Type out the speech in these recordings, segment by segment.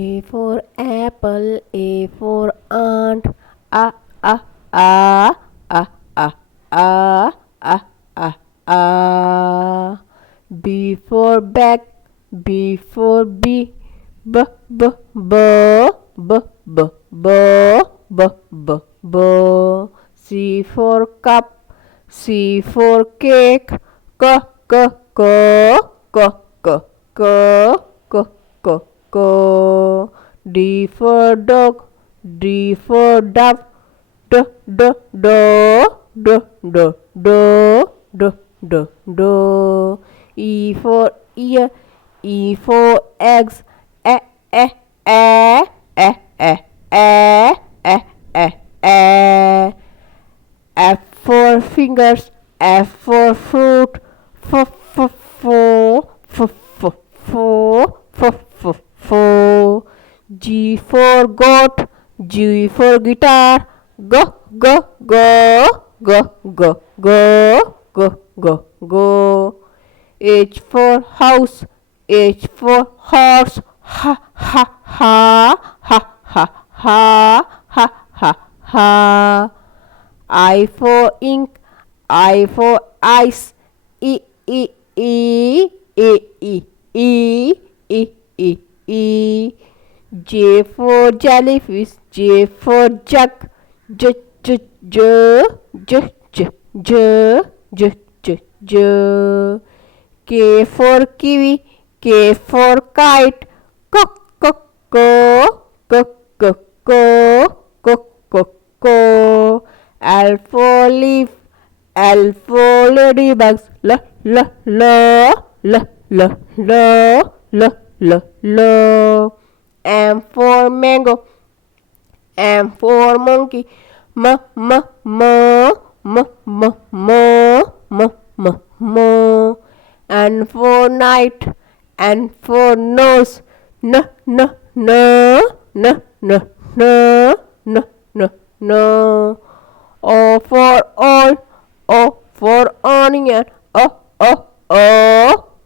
A for apple, A for ant, a a a a a a a a a. B for bag, B for bee, b b b b b b b b b. C for cup, C for cake, k k k k k k k k k. D for dog, D for dove, d d d d d d d d d. E for ear, E for eggs, e e e e e e e e e. F for fingers, F for fruit, f f f f f f f f. G for goat, G for guitar, g g g g g g g g g. H for house, H for horse, ha ha ha ha ha ha ha ha ha. I for ink, I for ice, e e e e e e e e e. J for jellyfish, J for jug, j j j j j j j j j. K for kiwi, K for kite, k k k k k k k k k. L for leaf, L for ladybugs, l l l l l l l l. M for mango, M for monkey, m m m m m m m m. N for night, N for nose, n n n n n n n n n. O for all, O for onion, o o o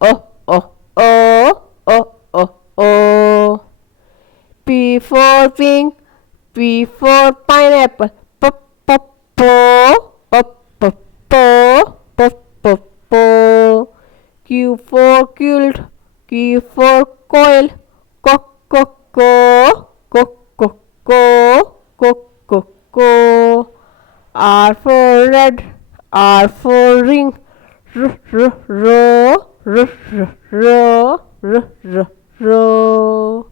o o o o o o. P for pink, P for pineapple, p p p p p p p p. Q for quilt, Q for coil, k k k k k k k k. R for red, R for ring, r r r r r r r r.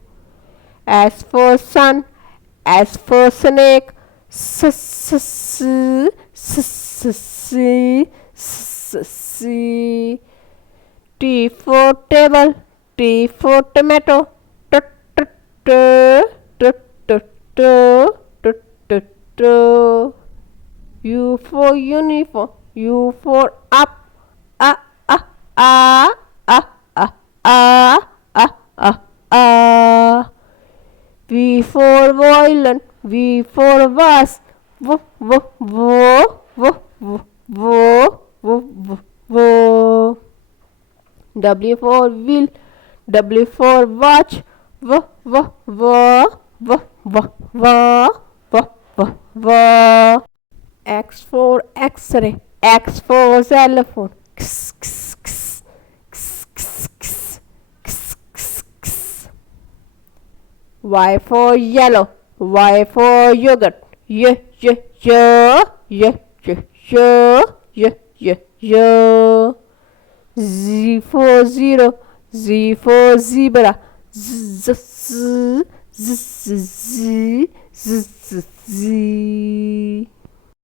S for sun, S for snake, s s s s s s s. T for table, T for tomato, t t t t t t t t. U for uniform, U for up, a a a a a a a a a. V for violin, V for vase, v v v v v v v v. W for wheel, W for watch, v v v v v v v v v. X for X-ray, X for xylophone, x x x x x x x x x. Y for yellow, Y for yogurt, y y y y y y y y. Z for zero, Z for zebra, z z z z z z z.